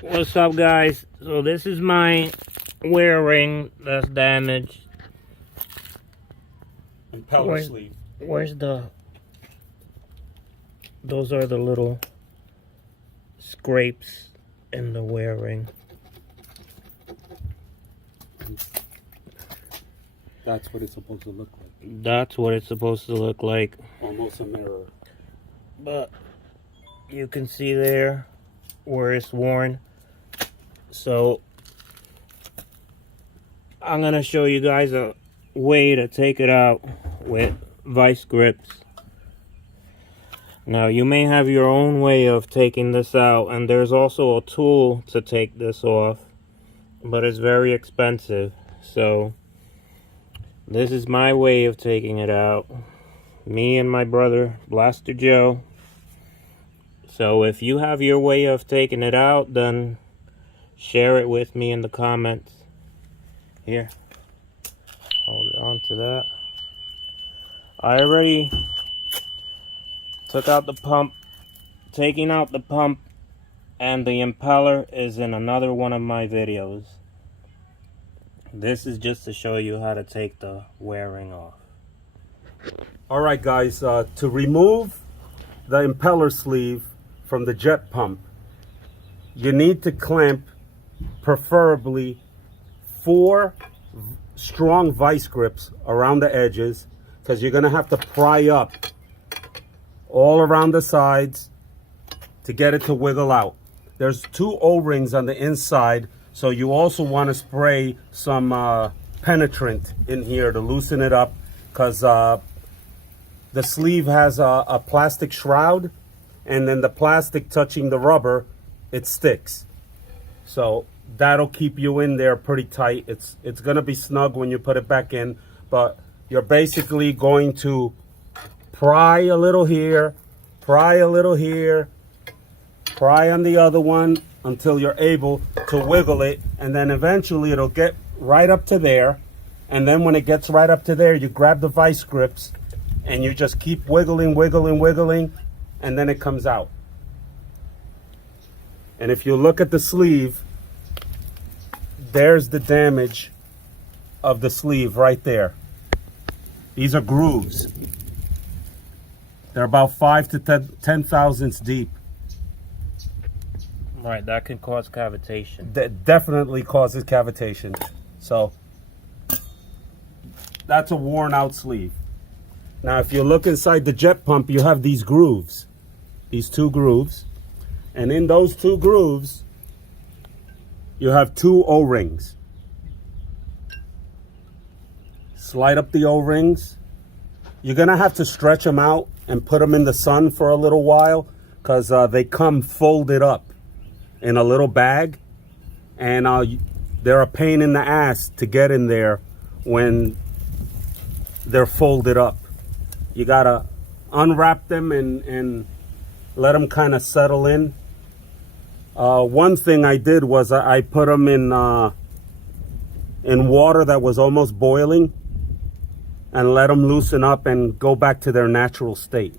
What's up, guys? So this is my wear ring that's damaged. Impeller sleeve. Where's the... Those are the little scrapes in the wear ring. That's what it's supposed to look like. That's what it's supposed to look like. Almost a mirror. But you can see there where it's worn. So I'm gonna show you guys a way to take it out with vice grips. Now you may have your own way of taking this out, and there's also a tool to take this off, but it's very expensive. So this is my way of taking it out. Me and my brother Blaster Joe. So if you have your way of taking it out, then share it with me in the comments. Here, hold on to that. I already took out the pump. Taking out the pump and the impeller is in another one of my videos. This is just to show you how to take the wear ring off. All right, guys, to remove the impeller sleeve from the jet pump, you need to clamp preferably 4 strong vice grips around the edges, because you're going to have to pry up all around the sides to get it to wiggle out. There's 2 O-rings on the inside, so you also want to spray some penetrant in here to loosen it up, because the sleeve has a plastic shroud, and then the plastic touching the rubber, it sticks. So that'll keep you in there pretty tight. It's going to be snug when you put it back in, but you're basically going to pry a little here, pry a little here, pry on the other one until you're able to wiggle it, and then eventually it'll get right up to there. And then when it gets right up to there, you grab the vice grips and you just keep wiggling, wiggling, wiggling, and then it comes out. And if you look at the sleeve, there's the damage of the sleeve right there. These are grooves. They're about 5 to 10 thousandths deep. Right, that can cause cavitation. That definitely causes cavitation. So that's a worn out sleeve. Now if you look inside the jet pump, you have these grooves. These 2 grooves. And in those 2 grooves, you have 2 O-rings. Slide up the O-rings. You're going to have to stretch them out and put them in the sun for a little while, because they come folded up in a little bag. And they're a pain in the ass to get in there when they're folded up. You got to unwrap them and let them kind of settle in. One thing I did was I put them in water that was almost boiling and let them loosen up and go back to their natural state.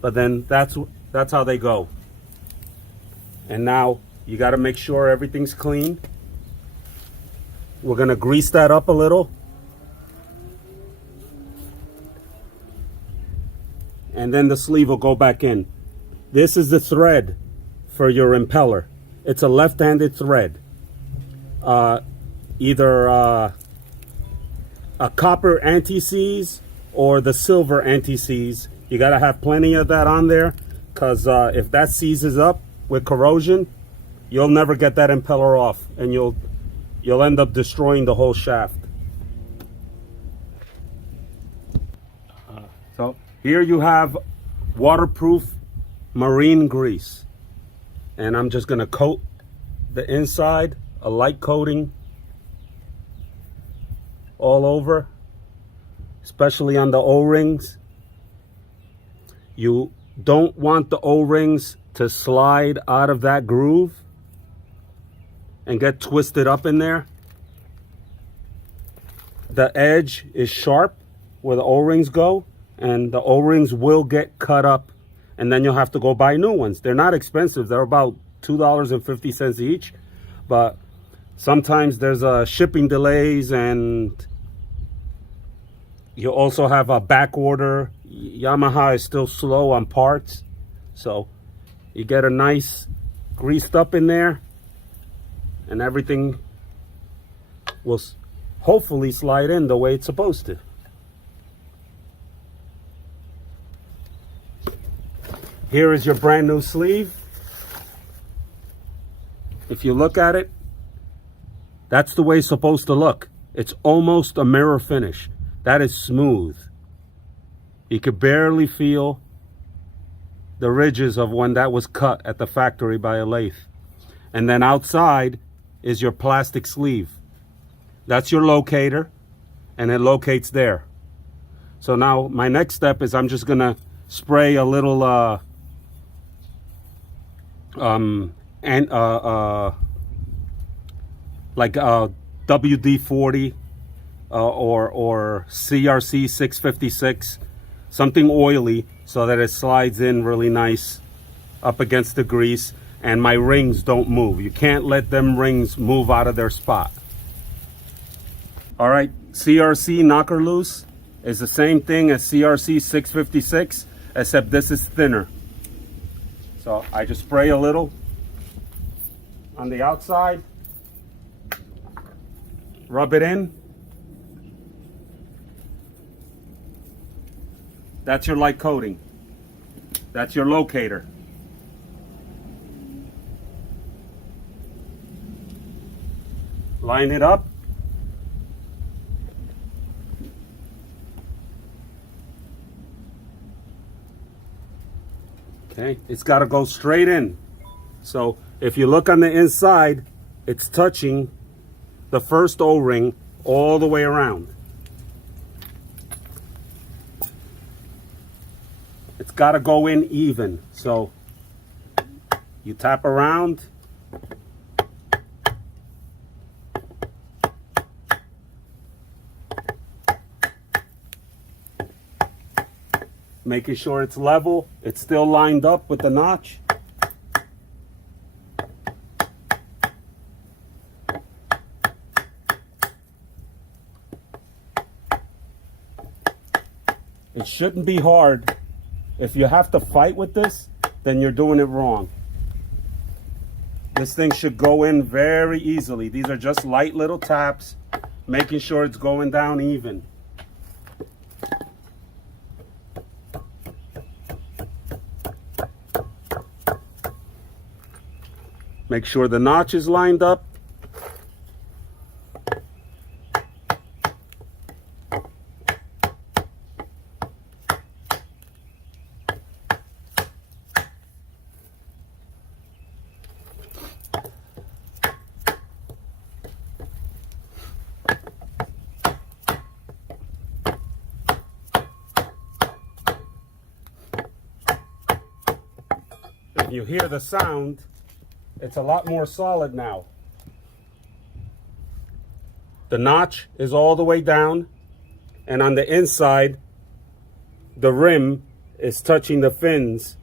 But then that's how they go. And now you got to make sure everything's clean. We're going to grease that up a little. And then the sleeve will go back in. This is the thread for your impeller. It's a left-handed thread. Either a copper anti-seize or the silver anti-seize. You gotta have plenty of that on there, because if that seizes up with corrosion, you'll never get that impeller off, and you'll end up destroying the whole shaft. So here you have waterproof marine grease, and I'm just gonna coat the inside, a light coating all over, especially on the O-rings. You don't want the O-rings to slide out of that groove and get twisted up in there. The edge is sharp where the O-rings go, and the O-rings will get cut up, and then you'll have to go buy new ones. They're not expensive. They're about $2.50 each. But sometimes there's shipping delays, and you also have a back order. Yamaha is still slow on parts, so you get a nice greased up in there, and everything will hopefully slide in the way it's supposed to. Here is your brand new sleeve. If you look at it, that's the way it's supposed to look. It's almost a mirror finish. That is smooth. You could barely feel the ridges of when that was cut at the factory by a lathe. And then outside is your plastic sleeve. That's your locator, and it locates there. So now my next step is I'm just gonna spray a little WD-40 or CRC 656, something oily, so that it slides in really nice up against the grease, and my rings don't move. You can't let them rings move out of their spot. All right, CRC knocker loose is the same thing as CRC 656, except this is thinner. So I just spray a little on the outside, rub it in. That's your light coating. That's your locator. Line it up. Okay, it's got to go straight in. So if you look on the inside, it's touching the first O-ring all the way around. It's got to go in even. So you tap around. Making sure it's level. It's still lined up with the notch. It shouldn't be hard. If you have to fight with this, then you're doing it wrong. This thing should go in very easily. These are just light little taps, making sure it's going down even. Make sure the notch is lined up. If you hear the sound, it's a lot more solid now. The notch is all the way down, and on the inside, the rim is touching the fins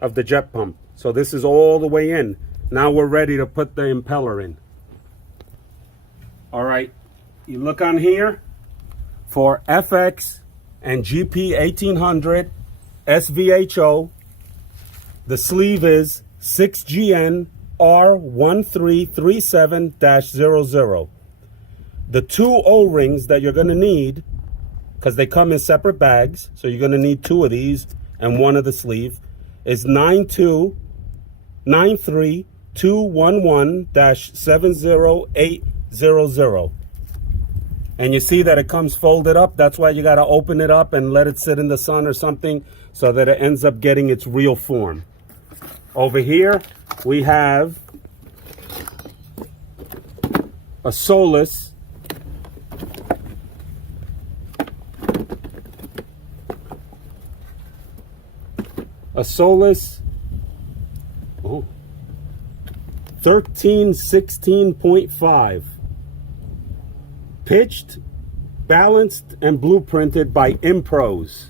of the jet pump. So this is all the way in. Now we're ready to put the impeller in. All right, you look on here for FX and GP 1800 SVHO. The sleeve is 6GN R1337-00. The two O-rings that you're going to need, because they come in separate bags, so you're going to need two of these and one of the sleeve, is 9293211-70800. And you see that it comes folded up. That's why you got to open it up and let it sit in the sun or something so that it ends up getting its real form. Over here, we have a Solus. A Solus 1316.5. Pitched, balanced, and blueprinted by Impros.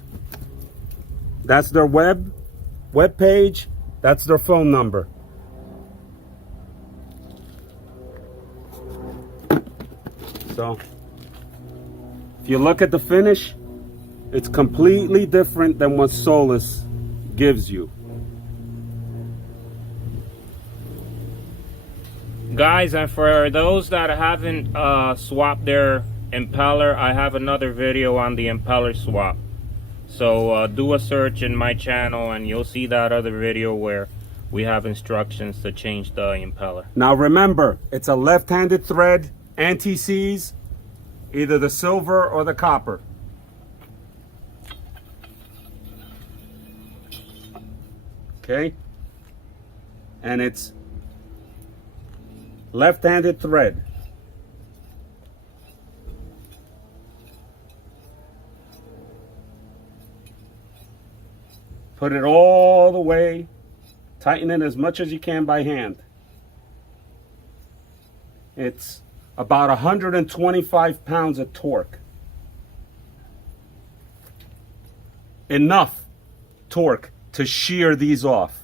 That's their web page. That's their phone number. So if you look at the finish, it's completely different than what Solus gives you. Guys, and for those that haven't swapped their impeller, I have another video on the impeller swap. So do a search in my channel and you'll see that other video where we have instructions to change the impeller. Now remember, it's a left-handed thread, anti-seize, either the silver or the copper. Okay? And it's left-handed thread. Put it all the way, tighten it as much as you can by hand. It's about 125 pounds of torque. Enough torque to shear these off.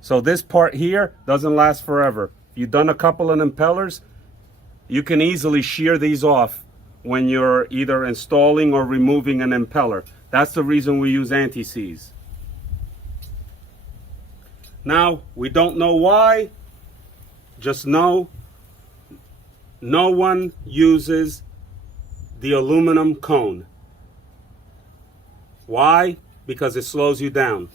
So this part here doesn't last forever. If you've done a couple of impellers, you can easily shear these off when you're either installing or removing an impeller. That's the reason we use anti-seize. Now, we don't know why, just know no one uses the aluminum cone. Why? Because it slows you down.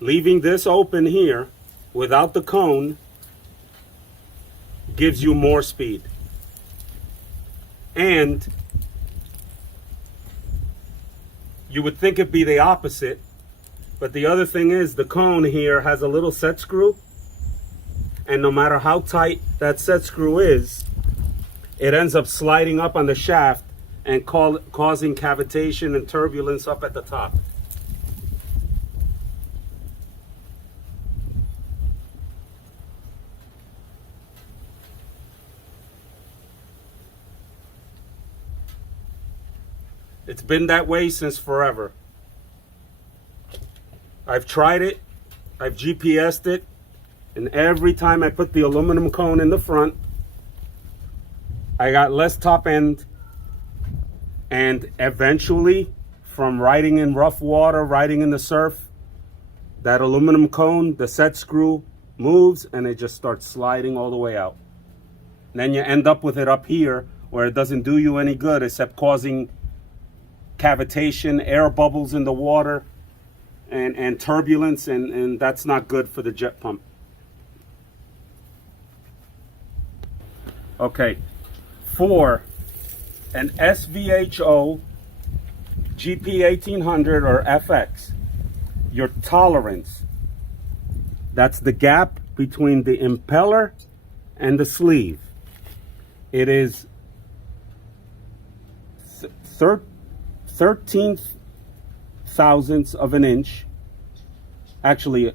Leaving this open here without the cone gives you more speed. And you would think it'd be the opposite, but the other thing is the cone here has a little set screw, and no matter how tight that set screw is, it ends up sliding up on the shaft and causing cavitation and turbulence up at the top. It's been that way since forever. I've tried it, I've GPS'd it, and every time I put the aluminum cone in the front, I got less top end, and eventually, from riding in rough water, riding in the surf, that aluminum cone, the set screw moves and it just starts sliding all the way out. And then you end up with it up here where it doesn't do you any good except causing cavitation, air bubbles in the water, and turbulence, and that's not good for the jet pump. Okay, for an SVHO GP 1800 or FX, your tolerance, that's the gap between the impeller and the sleeve, it is 13 thousandths of an inch, actually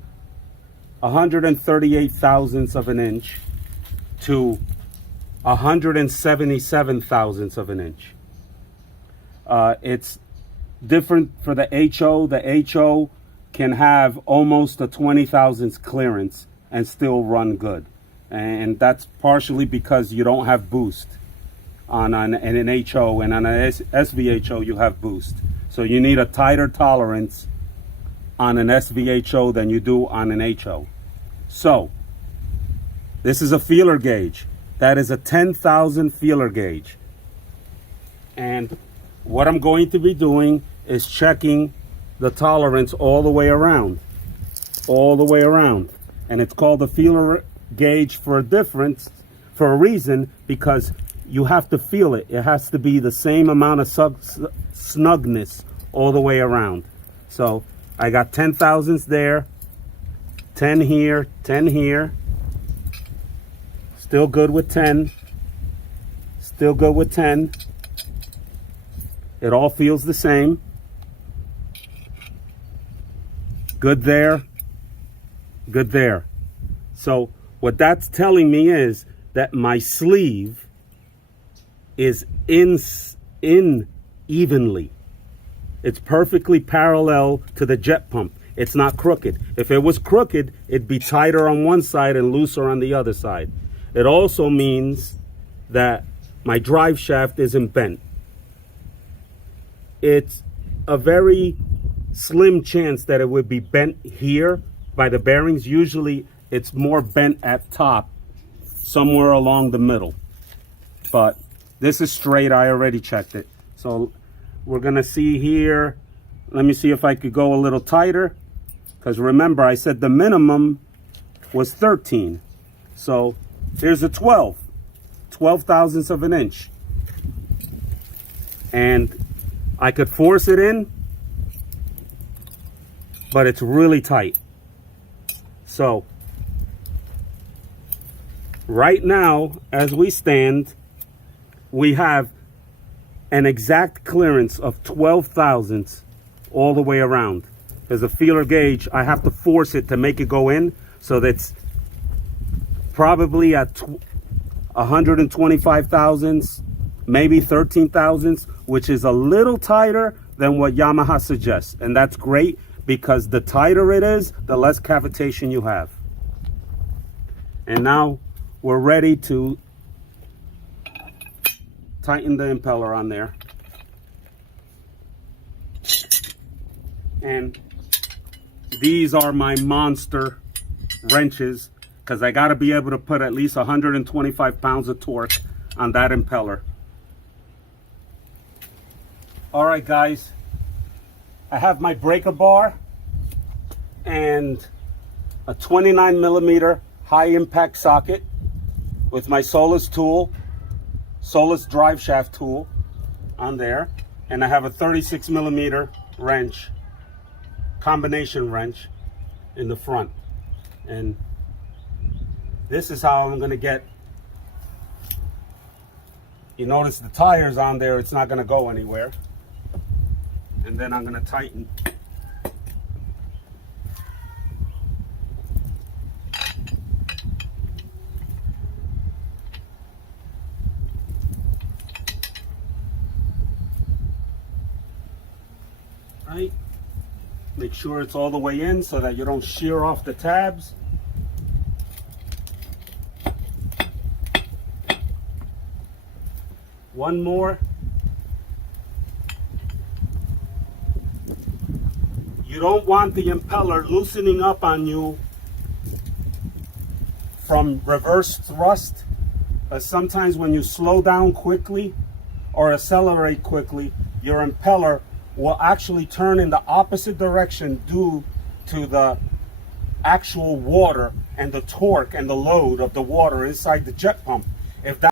138 thousandths of an inch to 177 thousandths of an inch. It's different for the HO. The HO can have almost a 20 thousandths clearance and still run good. And that's partially because you don't have boost on an HO, and on an SVHO you have boost. So you need a tighter tolerance on an SVHO than you do on an HO. So this is a feeler gauge. That is a 10,000 feeler gauge. And what I'm going to be doing is checking the tolerance all the way around. All the way around. And it's called a feeler gauge for a reason, because you have to feel it. It has to be the same amount of snugness all the way around. So I got 10 thousandths there, 10 here, 10 here. Still good with 10. Still good with 10. It all feels the same. Good there. Good there. So what that's telling me is that my sleeve is in evenly. It's perfectly parallel to the jet pump. It's not crooked. If it was crooked, it'd be tighter on one side and looser on the other side. It also means that my drive shaft isn't bent. It's a very slim chance that it would be bent here by the bearings. Usually it's more bent at top, somewhere along the middle. But this is straight. I already checked it. So we're gonna see here. Let me see if I could go a little tighter, because remember I said the minimum was 13. So here's a 12 thousandths of an inch. And I could force it in, but it's really tight. So right now, as we stand, we have an exact clearance of 12 thousandths all the way around. There's a feeler gauge. I have to force it to make it go in, so that's probably at 125 thousandths, maybe 13 thousandths, which is a little tighter than what Yamaha suggests. And that's great, because the tighter it is, the less cavitation you have. And now we're ready to tighten the impeller on there. And these are my monster wrenches, because I got to be able to put at least 125 pounds of torque on that impeller. All right, guys, I have my breaker bar and a 29 millimeter high impact socket with my Solus tool, Solus drive shaft tool on there. And I have a 36 millimeter wrench, combination wrench in the front. And this is how I'm gonna get, you notice the tires on there, it's not gonna go anywhere. And then I'm gonna tighten. Right? Make sure it's all the way in so that you don't shear off the tabs. One more. You don't want the impeller loosening up on you from reverse thrust, but sometimes when you slow down quickly or accelerate quickly, your impeller will actually turn in the opposite direction due to the actual water and the torque and the load of the water inside the jet pump. If that